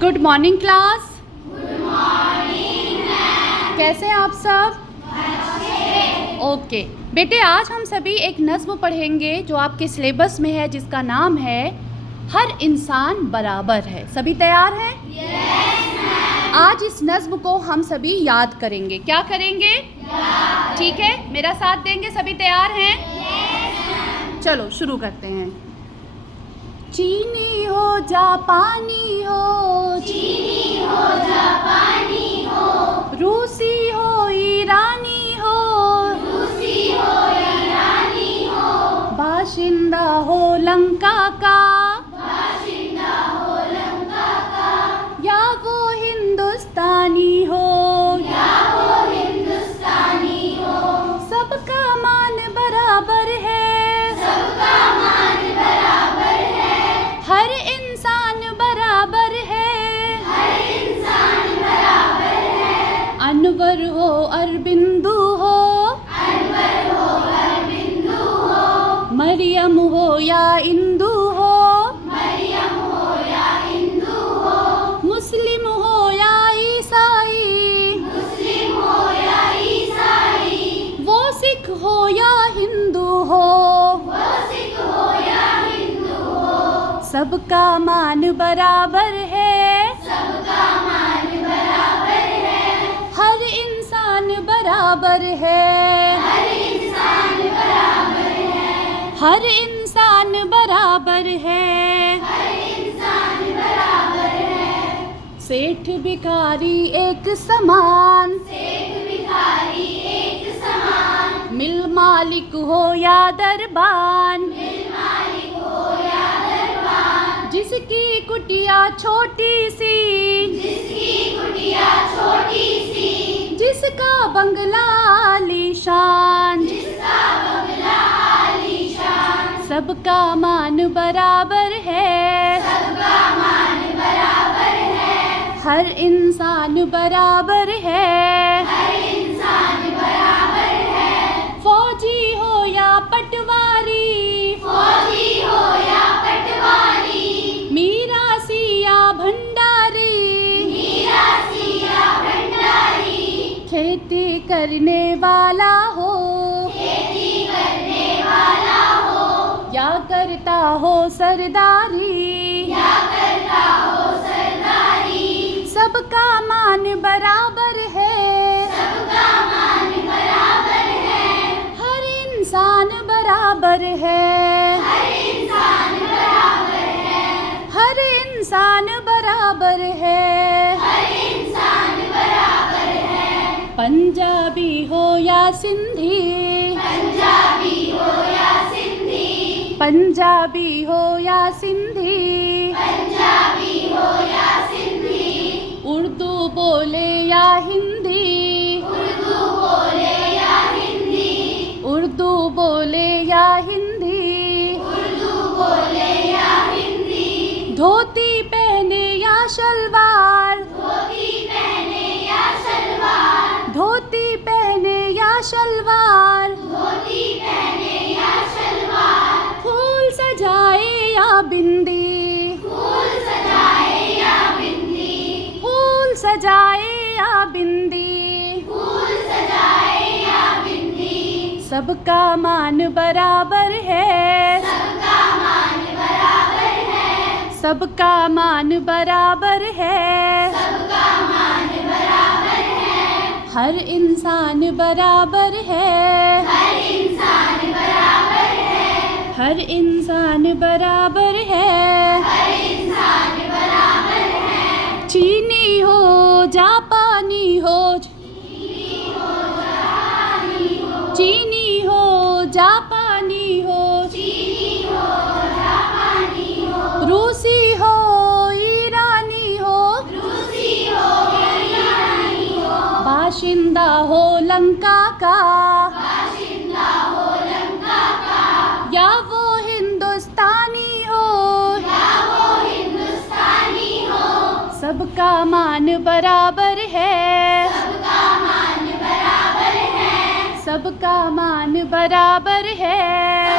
Good morning class. Good morning ma'am. कैसे हैं आप सब? अच्छे। ओके बेटे, आज हम सभी एक नज़्म पढ़ेंगे जो आपके सिलेबस में है, जिसका नाम है हर इंसान बराबर है। सभी तैयार हैं? Yes ma'am. आज इस नज़्म को हम सभी याद करेंगे। क्या करेंगे? याद। ठीक है, मेरा साथ देंगे? सभी तैयार हैं? Yes ma'am. चलो शुरू करते हैं। चीनी हो जापानी हो, चीनी हो जापानी हो, रूसी हो ईरानी हो, रूसी हो ईरानी हो, बाशिंदा हो लंका का, बाशिंदा हो लंका का, या वो हिंदुस्तानी हो, या वो हिंदुस्तानी हो, सबका मान बराबर है, सबका मान बराबर है, हर इंसान बराबर है, हर इंसान बराबर है, अनवर हो अरबिंदु हो, अनवर हो अरबिंदु हो, मरियम हो या इंदु हो, मरियम हो या हिंदू हो, मुस्लिम हो या ईसाई, मुस्लिम हो या ईसाई, वो सिख हो या हिंदू हो, वो सिख हो या हिंदू हो, सबका मान बराबर है, सबका मान बराबर है, हर इंसान बराबर है, हर इंसान बराबर है, हर इंसान बराबर है, हर इंसान बराबर है, सेठ भिखारी एक समान, सेठ भिखारी एक समान, मिल मालिक हो या दरबान, मिल मालिक हो या दरबान, जिसकी कुटिया छोटी सी, जिसकी कुटिया छोटी सी, जिसका बंगला आलीशान, जिसका बंगला आलीशान, सबका मान बराबर है, सबका मान बराबर है, हर इंसान बराबर है, हर इंसान बराबर है, फौजी हो या पटवारी, फौजी हो या पटवारी, मीरासी या भंडारी, मीरासी या भंडारी, खेती करने वाला हो खेती करने वाला हो, या करता हो सरदारी, या करता हो सरदारी, सबका मान बराबर है, सबका मान बराबर है, हर इंसान बराबर है, हर इंसान बराबर है, हर इंसान बराबर है, हर इंसान बराबर है, पंजाबी हो या सिंधी, पंजाबी हो या सिंधी, पंजाबी हो या सिंधी, पंजाबी हो या सिंधी, उर्दू बोले या हिंदी, उर्दू बोले या हिंदी, उर्दू बोले या हिंदी, उर्दू बोले या हिंदी, धोती पहने या शलवार, धोती पहने या सलवार, धोती पहने या शलवार, धोती पहने या सलवार, फूल सजाए या बिंदी, फूल सजाए या बिंदी, फूल सजाए या बिंदी, फूल सजाए या बिंदी, सबका मान बराबर है, सबका मान बराबर है, सबका मान बराबर है, सबका मान बराबर है, हर इंसान बराबर है, हर इंसान बराबर है, हर इंसान बराबर है, हर इंसान बराबर है, चीनी हो जापानी हो, चीनी हो जापानी हो, चीनी हो जापानी हो, रूसी हो ईरानी हो, रूसी हो ईरानी हो, बाशिंदा हो लंका का, बाशिंदा हो लंका का, या वो हिंदुस्तानी हो, या वो हिंदुस्तानी हो, सबका मान बराबर है, सबका मान बराबर है, सबका मान बराबर है,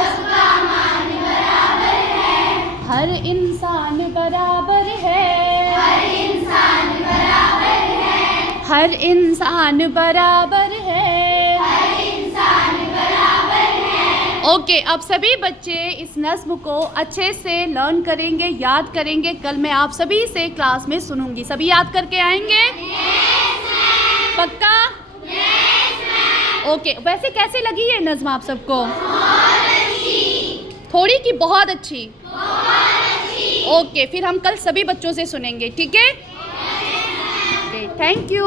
सबका मान बराबर है, हर इंसान बराबर है, हर हर इंसान बराबर है। हर इंसान बराबर है। ओके, अब सभी बच्चे इस नज़्म को अच्छे से लर्न करेंगे, याद करेंगे। कल मैं आप सभी से क्लास में सुनूंगी। सभी याद करके आएंगे? Yes ma'am. पक्का? Yes ma'am. ओके, वैसे कैसे लगी ये नज़्म आप सबको? बहुत अच्छी। थोड़ी की बहुत अच्छी? बहुत अच्छी। ओके, फिर हम कल सभी बच्चों से सुनेंगे, ठीक है? Okay, thank you.